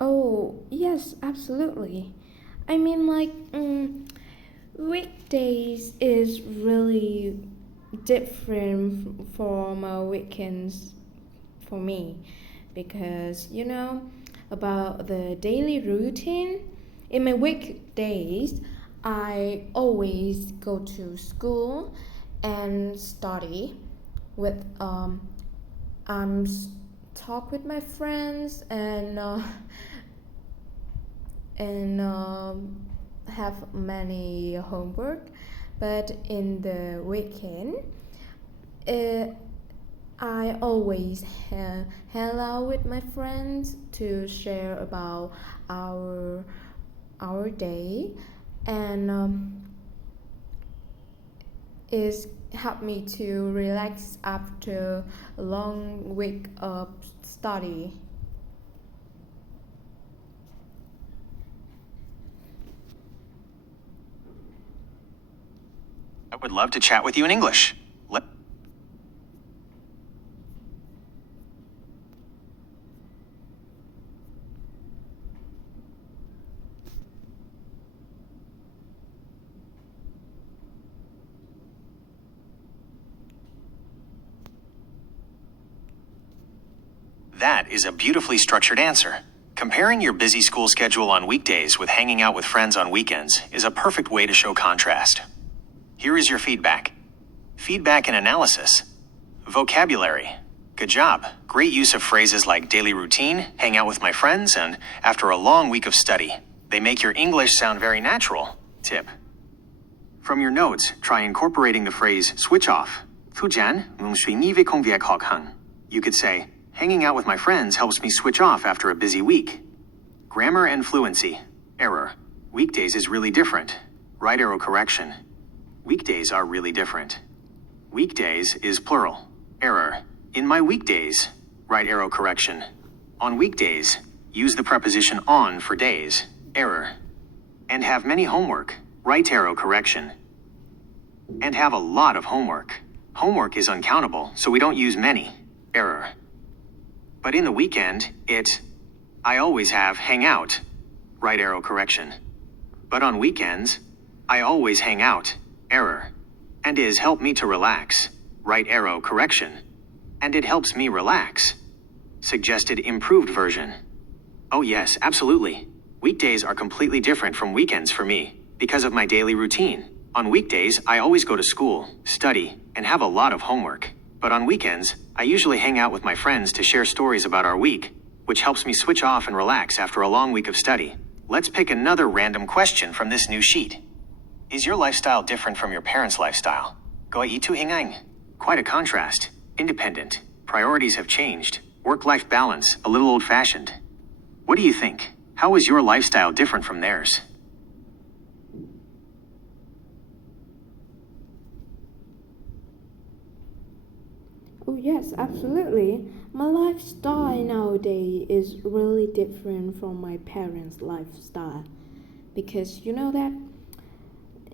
Oh, yes, absolutely. I mean, weekdays is really different from weekends for me because about the daily routine. In my weekdays, I always go to school and study with um talk with my friends and have many homework. But in the weekend, uh, I always hang out with my friends to share about our our day, and is help me to relax after a long week of study. I would love to chat with you in English. Let- That is a beautifully structured answer. Comparing your busy school schedule on weekdays with hanging out with friends on weekends is a perfect way to show contrast. Here is your feedback. Feedback and analysis. Vocabulary. Good job. Great use of phrases like daily routine, hang out with my friends, and after a long week of study. They make your English sound very natural. Tip. From your notes, try incorporating the phrase switch off. 突然, You could say, hanging out with my friends helps me switch off after a busy week. Grammar and fluency. Error. Weekdays is really different. Right arrow correction. Weekdays are really different. Weekdays is plural. Error. In my weekdays. Right arrow correction. On weekdays, use the preposition on for days. Error. And have many homework. Right arrow correction. And have a lot of homework. Homework is uncountable, so we don't use many. Error. But in the weekend, I always have hang out. Right arrow correction. But on weekends, I always hang out. Error. And is help me to relax. Right arrow correction. And it helps me relax. Suggested improved version. Oh yes, absolutely. Weekdays are completely different from weekends for me because of my daily routine. On weekdays, I always go to school, study, and have a lot of homework. But on weekends, I usually hang out with my friends to share stories about our week, which helps me switch off and relax after a long week of study. Let's pick another random question from this new sheet. Is your lifestyle different from your parents' lifestyle? Goitu Quite a contrast. Independent. Priorities have changed. Work-life balance, a little old-fashioned. What do you think? How is your lifestyle different from theirs? Oh, yes, absolutely. My lifestyle nowadays is really different from my parents' lifestyle because you know that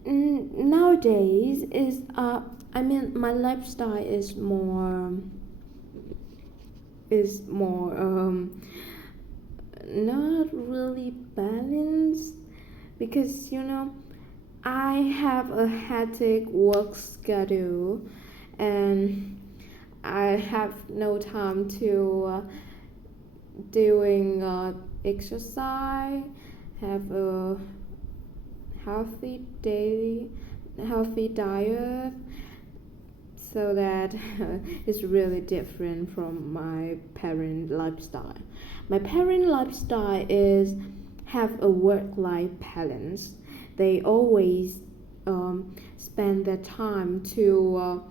nowadays is I mean my lifestyle is more not really balanced because I have a hectic work schedule and I have no time to doing exercise, have a healthy daily healthy diet, so that it's really different from my parent lifestyle. My parent lifestyle is have a work-life balance. They always spend their time to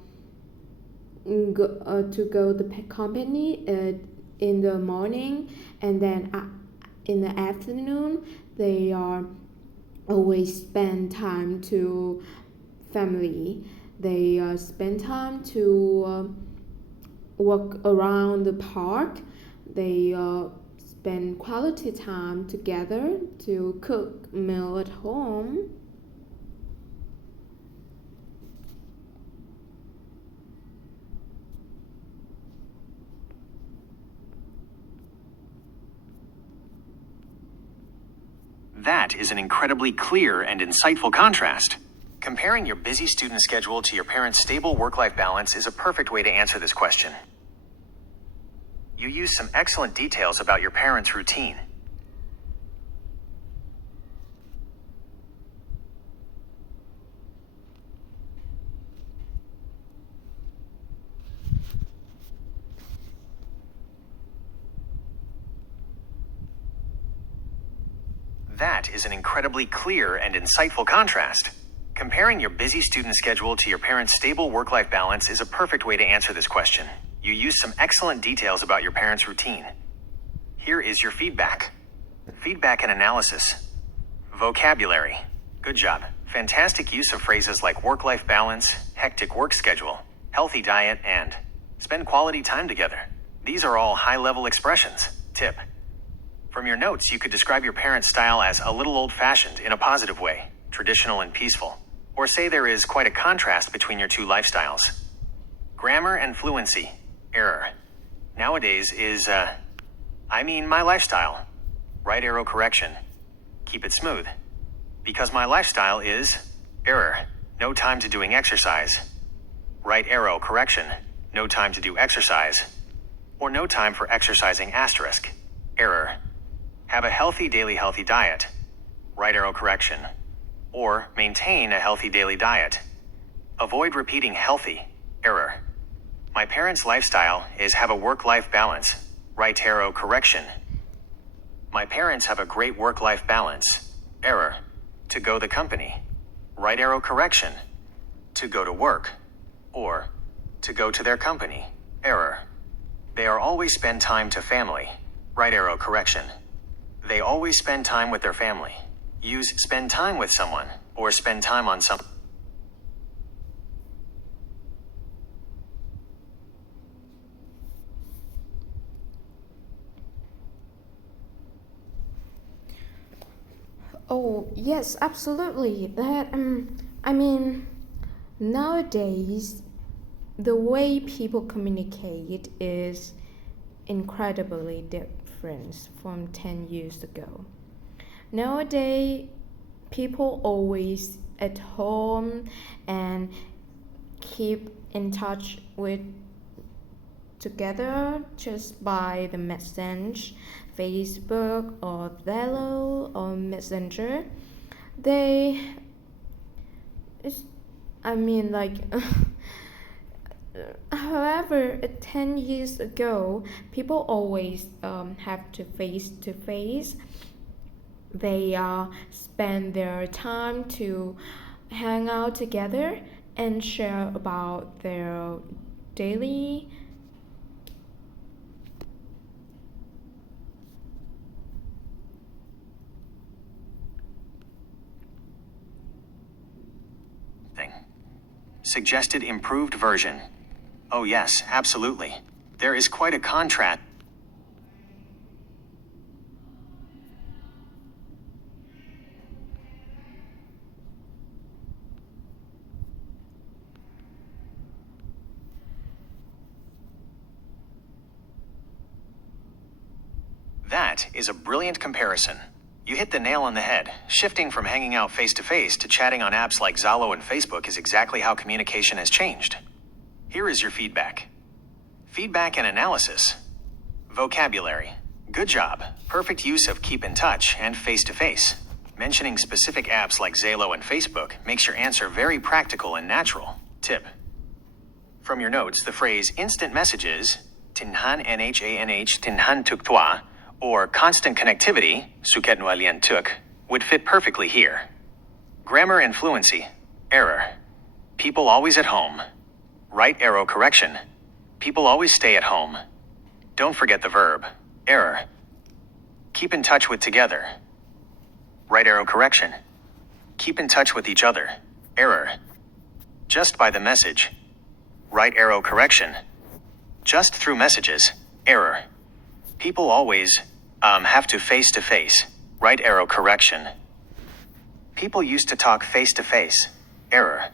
go to the company in the morning, and then in the afternoon they are always spend time to family. They spend time to walk around the park. They spend quality time together to cook meal at home. That is an incredibly clear and insightful contrast. Comparing your busy student schedule to your parents' stable work-life balance is a perfect way to answer this question. You use some excellent details about your parents' routine. That is an incredibly clear and insightful contrast. Comparing your busy student schedule to your parents' stable work-life balance is a perfect way to answer this question. You use some excellent details about your parents' routine. Here is your feedback. Feedback and analysis. Vocabulary. Good job. Fantastic use of phrases like work-life balance, hectic work schedule, healthy diet, and spend quality time together. These are all high-level expressions. Tip. From your notes, you could describe your parents' style as a little old-fashioned in a positive way, traditional and peaceful, or say there is quite a contrast between your two lifestyles. Grammar and fluency. Error. Nowadays is, my lifestyle. Right arrow correction. Keep it smooth. Because my lifestyle is, error. No time to doing exercise. Right arrow correction. No time to do exercise. Or no time for exercising asterisk. Error. Have a healthy diet. Right arrow correction. Or maintain a healthy daily diet. Avoid repeating healthy. Error. My parents' lifestyle is have a work-life balance. Right arrow correction. My parents have a great work-life balance. Error. To go the company. Right arrow correction. To go to work. Or to go to their company. Error. They are always spend time to family. Right arrow correction. They always spend time with their family. Use spend time with someone or spend time on something. Oh, yes, absolutely. Nowadays, the way people communicate is incredibly different from 10 years ago. Nowadays, people always at home and keep in touch with together just by the message, Facebook or Zello or Messenger. They, it's, I mean like. However, 10 years ago, people always have to face. They spend their time to hang out together and share about their daily thing. Suggested improved version. Oh yes, absolutely. There is quite a contrast. That is a brilliant comparison. You hit the nail on the head. Shifting from hanging out face-to-face to chatting on apps like Zello and Facebook is exactly how communication has changed. Here is your feedback. Feedback and analysis. Vocabulary. Good job. Perfect use of keep in touch and face-to-face. Mentioning specific apps like Zello and Facebook makes your answer very practical and natural. Tip. From your notes, the phrase instant messages, tinhan NHANH tinhan tuk tua, or constant connectivity, suket no alien tuk, would fit perfectly here. Grammar and fluency. Error. People always at home. Right arrow correction. People always stay at home. Don't forget the verb. Error. Keep in touch with together. Right arrow correction. Keep in touch with each other. Error. Just by the message. Right arrow correction. Just through messages. Error. People always, have to face. Right arrow correction. People used to talk face to face. Error.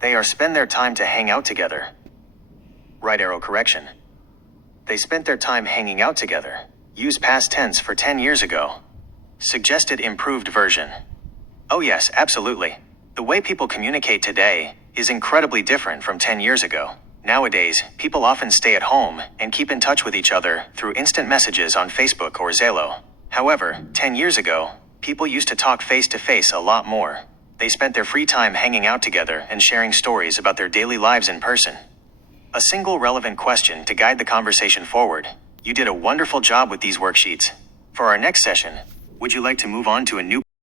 They are spend their time to hang out together. Right arrow correction. They spent their time hanging out together. Use past tense for 10 years ago. Suggested improved version. Oh yes, absolutely. The way people communicate today is incredibly different from 10 years ago. Nowadays, people often stay at home and keep in touch with each other through instant messages on Facebook or Zillow. However, 10 years ago, people used to talk face to face a lot more. They spent their free time hanging out together and sharing stories about their daily lives in person. A single relevant question to guide the conversation forward. You did a wonderful job with these worksheets. For our next session, would you like to move on to a new